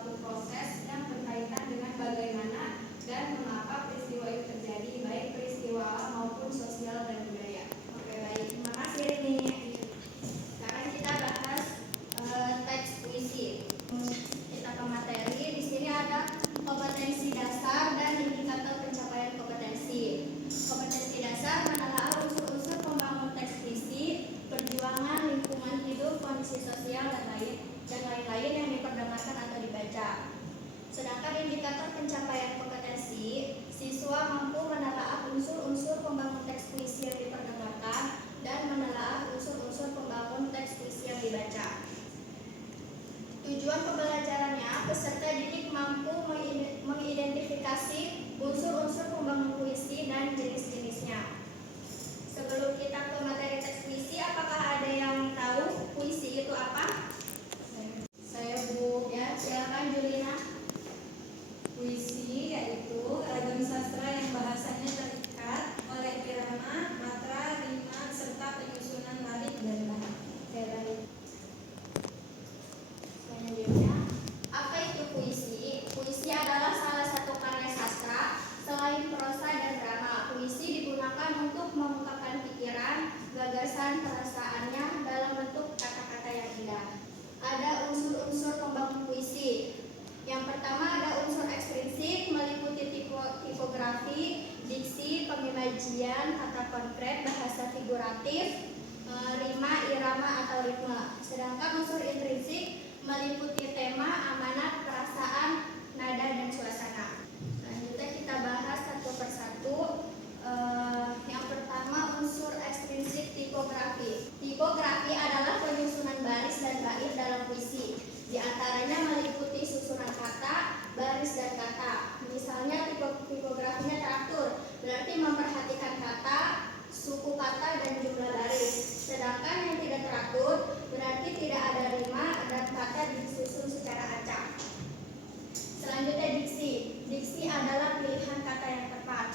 suatu proses yang berkaitan dengan bagaimana dan mengapa peristiwa itu terjadi, baik peristiwa alam maupun sosial dan budaya. Oke, baik. Terima kasih Rini. Sekarang kita bahas teks puisi. Kita ke materi. Di sini ada kompetensi dasar dan indikator pencapaian kompetensi. Kompetensi dasar menelaah unsur-unsur pembangun teks puisi, perjuangan, lingkungan hidup, kondisi sosial dan lain-lain yang diperdengarkan atau dibaca. Sedangkan indikator pencapaian kompetensi, siswa mampu menelaah unsur-unsur pembangun teks puisi yang diperdengarkan dan menelaah unsur-unsur pembangun teks puisi yang dibaca. Tujuan pembelajarannya, peserta didik mampu mengidentifikasi unsur-unsur pembangun puisi dan jenis-jenisnya. Sebelum kita ke materi teks puisi, apakah ada yang tahu puisi itu apa? Saya Bu. Ya, silakan Julina. Puisi yaitu ragam sastra yang bahasanya terikat oleh irama, matra, rima, serta penyusunan balik dan bahan. Oke, baik. Selanjutnya, apa itu puisi? Puisi adalah salah satu karya sastra selain prosa dan drama. Puisi digunakan untuk mengungkapkan pikiran, gagasan, perasaannya dalam bentuk kata-kata yang indah. Ada unsur-unsur pembangun puisi. Yang pertama ada unsur ekstrinsik meliputi tipografi, diksi, pengimajian, kata konkret, bahasa figuratif, rima, irama atau ritme. Sedangkan unsur intrinsik meliputi tema, amanat, perasaan, nada dan suasana. Selanjutnya kita bahas satu persatu. Yang pertama unsur ekstrinsik tipografi. Tipografi adalah penyusunan baris dan bait dalam puisi. Di antaranya meliputi susunan kata, baris dan kata. Misalnya tipografinya teratur, berarti memperhatikan kata, suku kata dan jumlah baris. Sedangkan yang tidak teratur, berarti tidak ada rima dan kata disusun secara acak. Selanjutnya diksi. Diksi adalah pilihan kata yang tepat.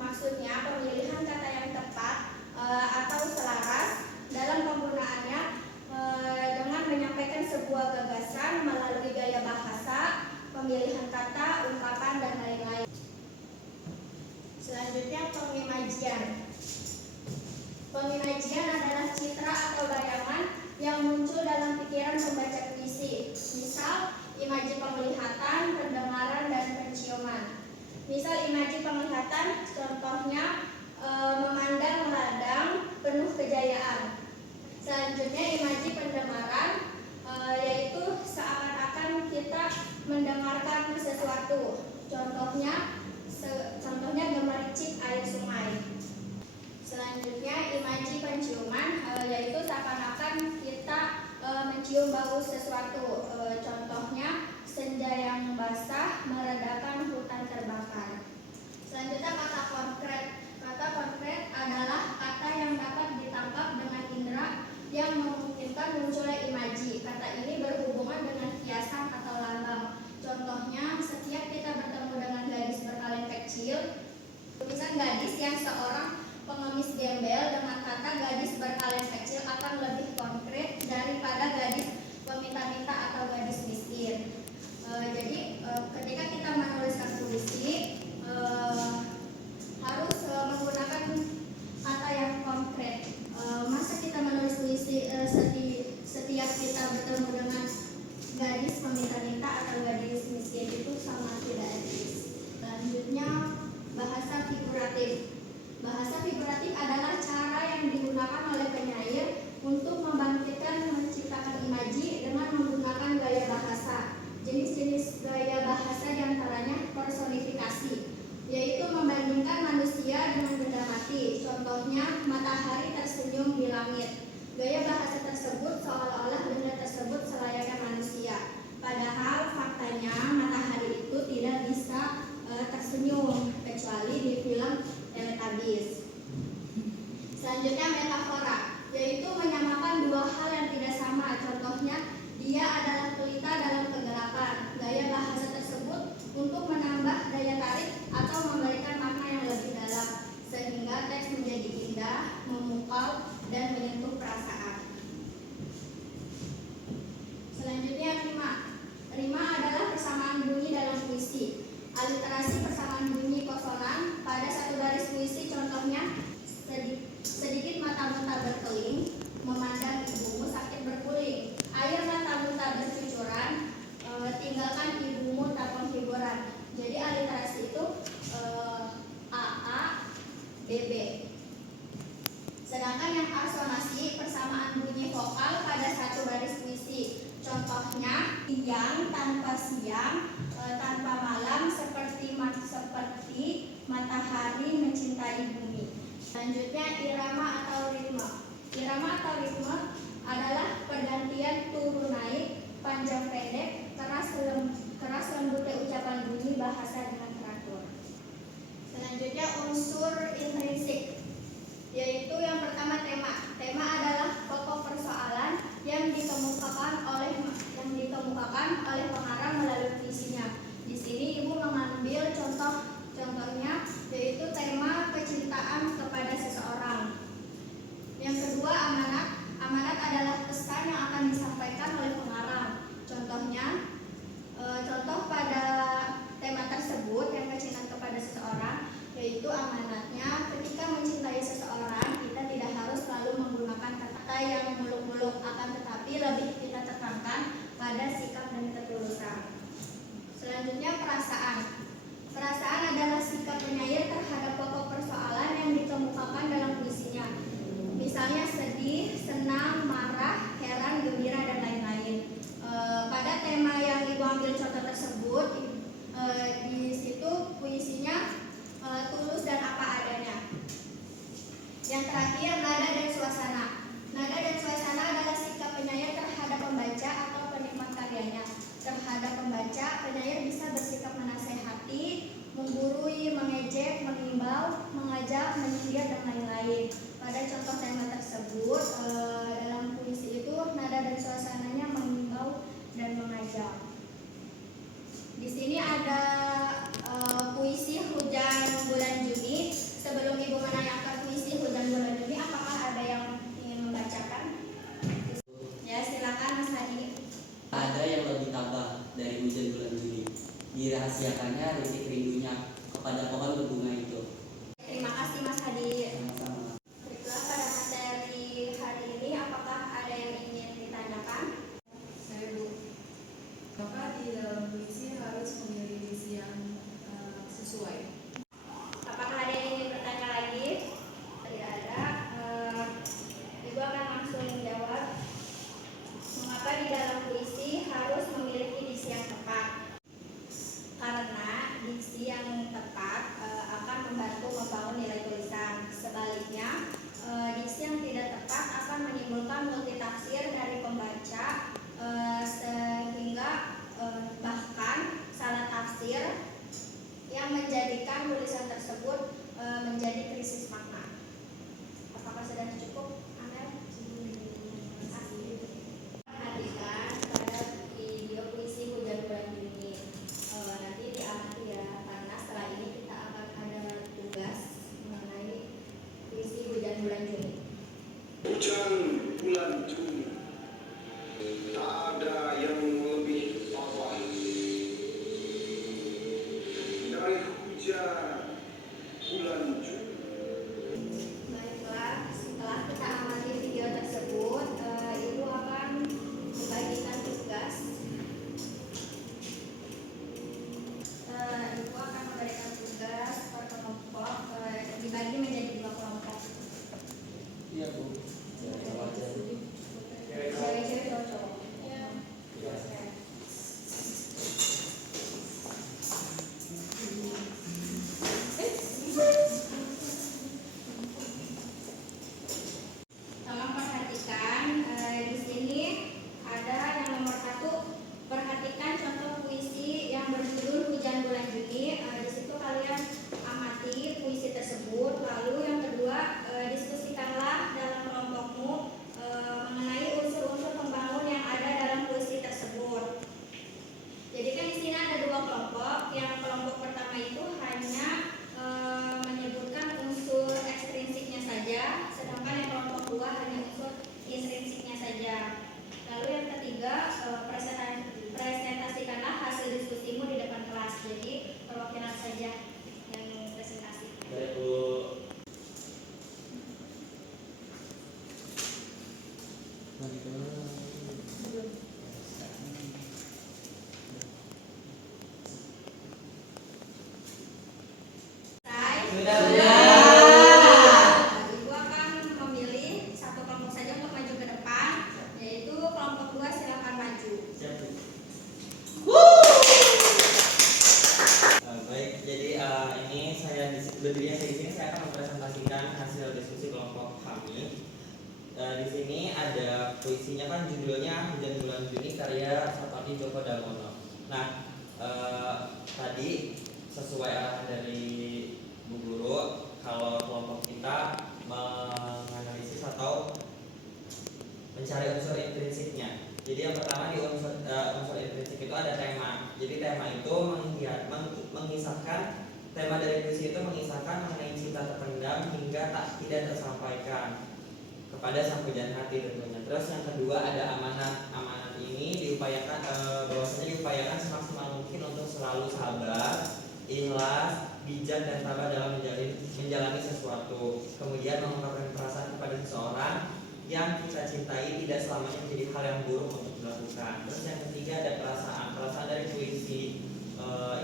Maksudnya pemilihan kata yang tepat atau selaras dalam penggunaannya dengan menyampaikan sebuah gagasan melalui gaya bahasa, pemilihan kata, ungkapan dan lain-lain. Selanjutnya pengimajian. Pengimajian adalah citra atau bayangan yang muncul dalam pikiran pembaca puisi. Misal imaji penglihatan, pendengaran dan penciuman. Misal imaji penglihatan, contohnya memandang ladang penuh kejayaan. Selanjutnya imaji pendengaran, yaitu seakan-akan kita mendengarkan sesuatu. Contohnya gemericik air sungai. Selanjutnya imaji penciuman, yaitu seakan-akan kita mencium bau sesuatu. Contohnya senja yang basah meredakan hutan terbakar. Selanjutnya kata konkret. Kata konkret adalah kata yang dapat ditangkap dengan indera yang memungkinkan munculnya imaji. Kata ini berhubungan dengan kiasan atau lambang. Contohnya, setiap kita bertemu dengan gadis berkaleng kecil, tulisan gadis yang seorang pengemis gembel dengan kata gadis berkaleng kecil akan lebih konkret daripada gadis peminta-minta atau gadis miskin. Jadi ketika kita menuliskan puisi harus menggunakan kata yang konkret. Masa kita menulis puisi setiap kita bertemu dengan gadis peminta-minta atau gadis miskin, itu sama tidak etis. Selanjutnya bahasa figuratif. Bahasa figuratif adalah cara yang digunakan oleh penyair untuk membangkitkan menciptakan imaji dengan menggunakan gaya bahasa. Jenis-jenis gaya bahasa diantaranya personifikasi, yaitu membandingkan manusia dengan benda mati. Contohnya matahari tersenyum di langit. Gaya bahasa tersebut seolah-olah benda tersebut selayaknya manusia. Padahal faktanya matahari itu tidak bisa tersenyum kecuali di film Teletubbies. Selanjutnya metafora, yaitu menyamakan dua hal yang tidak sama. Contohnya Aliterasi persamaan bunyi konsonan pada satu baris puisi, contohnya sedikit mata-mata berkeling, memandang ibumu sakit berpuling. Air mata-mata bercucuran, tinggalkan ibumu tak penghiburan. Jadi aliterasi itu A A B B. Sedangkan yang asonasi persamaan bunyi vokal pada satu baris puisi. Contohnya siang tanpa siang, tanpa malam, seperti matahari mencintai bumi. Selanjutnya irama atau ritme. Irama atau ritme adalah pergantian turun naik, panjang pendek, keras lembutnya ucapan bunyi bahasa dengan teratur. Selanjutnya unsur intrinsik, yaitu yang pertama tema. Tema adalah pokok persoalan yang dikemukakan oleh pengarang melalui puisinya. Di sini Ibu mengambil contohnya, yaitu tema kecintaan kepada seseorang. Yang kedua amanat. Amanat adalah pesan yang akan disampaikan oleh pengarang. Contoh pada tema tersebut yang kecintaan kepada seseorang, yaitu amanatnya ketika mencintai seseorang kita tidak harus selalu menggunakan kata-kata yang muluk-muluk, akan tetapi lebih kita tekankan pada sikap dan ketulusan. Selanjutnya perasaan. Perasaan adalah sikap penyair terhadap pokok persoalan yang dikemukakan dalam puisinya. Misalnya sedih, senang, marah, heran, gembira, dan lain-lain. Pada tema yang Ibu ambil contoh tersebut, di situ puisinya tulus dan apa adanya. Yang terakhir, nada dan suasana. Nada dan suasana adalah sikap penyair terhadap pembaca atau penikmat karyanya. Terhadap pembaca, penyair bisa bersikap menasehati, menggurui, mengejek, mengimbau, mengajak, menyindir, dan lain-lain. Pada contoh tema tersebut, dalam puisi itu nada dan suasananya mengimbau dan mengajak. Di sini ada puisi Hujan Bulan Juni. Sebelum Ibu menanyakan puisi Hujan Bulan Juni, apakah ada yang ingin membacakan? Ya, silakan Mas Hadi. Ada yang lebih tabah dari hujan bulan Juni, dirahasiakannya rintik rindunya kepada pohon berbunga itu. Terima kasih Mas Hadi. Sama-sama. Baiklah, pada materi hari ini apakah ada yang ingin ditanyakan? Saya Bu, maka di dalam puisi harus memilih puisi yang sesuai. Apakah ada yang ingin bertanya lagi? Tidak ada. Ibu akan langsung menjawab. Mengapa di dalam puisi harus memiliki diksi yang tepat? Karena diksi yang tepat saya akan mempresentasikan hasil diskusi kelompok kami. Di sini ada puisinya kan judulnya Hujan Bulan Juni karya Satati Djoko Damono. Nah, tadi sesuai arahan dari Bu Guru, kalau kelompok kita menganalisis atau mencari unsur intrinsiknya. Jadi yang pertama di unsur intrinsik itu ada tema. Jadi tema itu mengisahkan, tema dari puisi itu mengisahkan mengenai cinta terpendam hingga tidak tersampaikan kepada sang pujian hati tentunya. Terus yang kedua ada amanat. Amanat ini diupayakan bahwasanya diupayakan semaksimal mungkin untuk selalu sabar, ikhlas, bijak dan tabah dalam menjalani sesuatu. Kemudian mengungkapkan perasaan kepada seseorang yang kita cintai tidak selamanya menjadi hal yang buruk untuk dilakukan. Terus yang ketiga ada perasaan. Perasaan dari puisi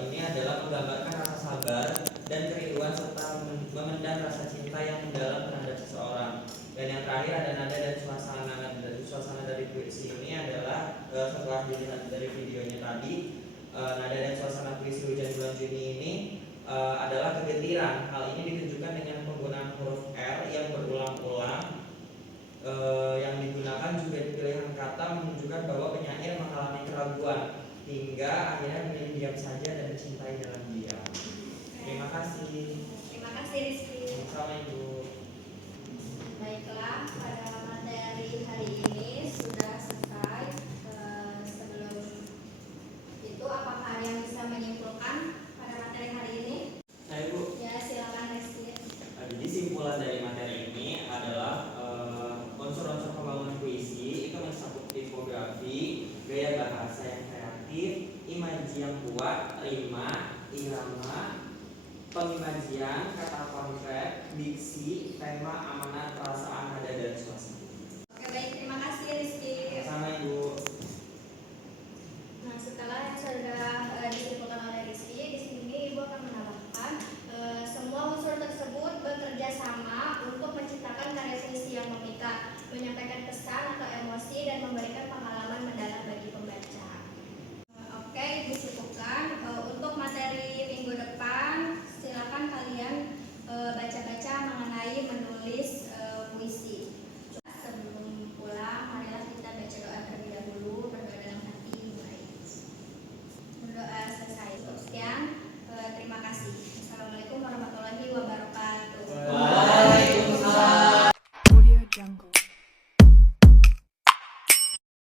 ini adalah menggambarkan rasa sabar dan kerinduan serta memendam rasa cinta yang mendalam terhadap seseorang. Dan yang terakhir ada nada dan suasana. Suasana dari puisi ini adalah setelah dilihat dari videonya tadi, nada dan suasana puisi Hujan Bulan Juni ini adalah kegembiraan. Hal ini ditunjukkan dengan penggunaan huruf R yang berulang-ulang. Yang digunakan juga di pilihan kata menunjukkan bahwa penyair mengalami keraguan hingga akhirnya memilih diam saja dan mencintai dalam diam. Terima kasih. Terima kasih Rizky. Sama Ibu. Baiklah, pada materi hari ini sudah selesai. Sebelum itu, apakah ada yang bisa menyimpulkan pada materi hari ini? Saya Bu, Ya, silakan Rizky. jadi simpulan dari materi ini adalah unsur-unsur pembangunan puisi itu mencakup tipografi, gaya bahasa yang kreatif, imaji yang kuat, rima, irama, pengimajian, kata konkret, diksi, tema, amanat, perasaan, nada dan suasana. Oke, baik, terima kasih Rizky. Sama Ibu. Nah, setelah yang sudah